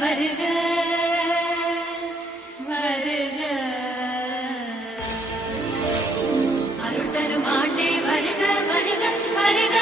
வருக வருக அருள் தரும் ஆண்டே வருக வருக வருக.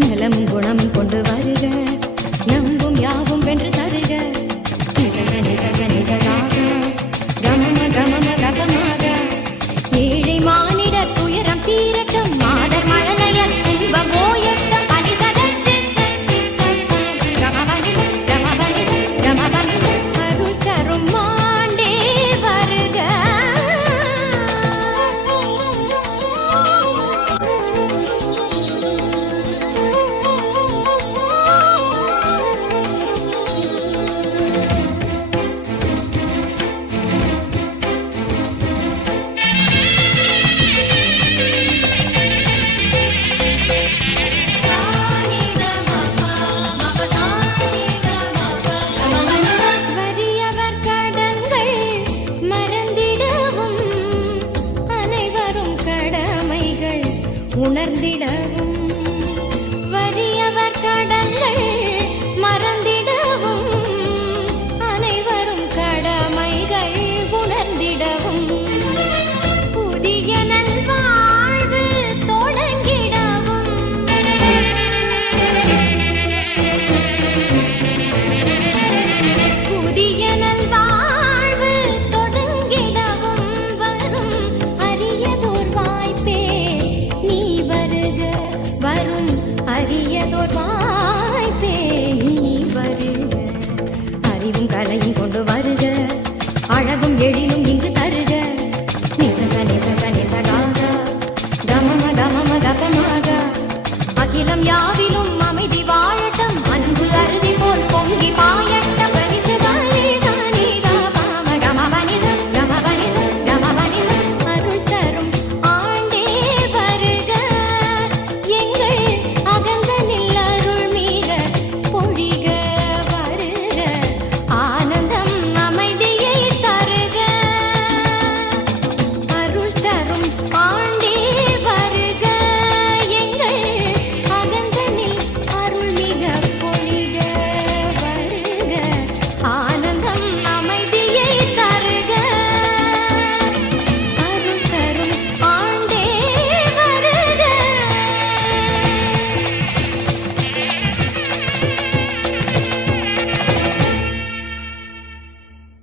நலம் குணம் கொண்டு வருக நம்பும் யாவும் வென்று தருக நிசக நிசக நிசகாக கமம கமம கபமாக ஏழை மானிட துயரம் தீரட்டும் மாதர் மழலையர் இன்பம் ஓயட்டும் அருள் தரும் ஆண்டே வருக. உணர்ந்திடவும் வறியவர் கடன்கள் மறந்திடவும் அனைவரும் கடமைகள் உணர்ந்திடவும் புதிய நல்வாழ்வு தொடங்கிடவும் புதிய நல்வாழ்வு தொடங்கிடவும் வரும் அரியதோர் வாய்ப்பே வரும் அரியதோர் வாய்ப்பே நீ வருக அறிவும் கலையும் கொண்டு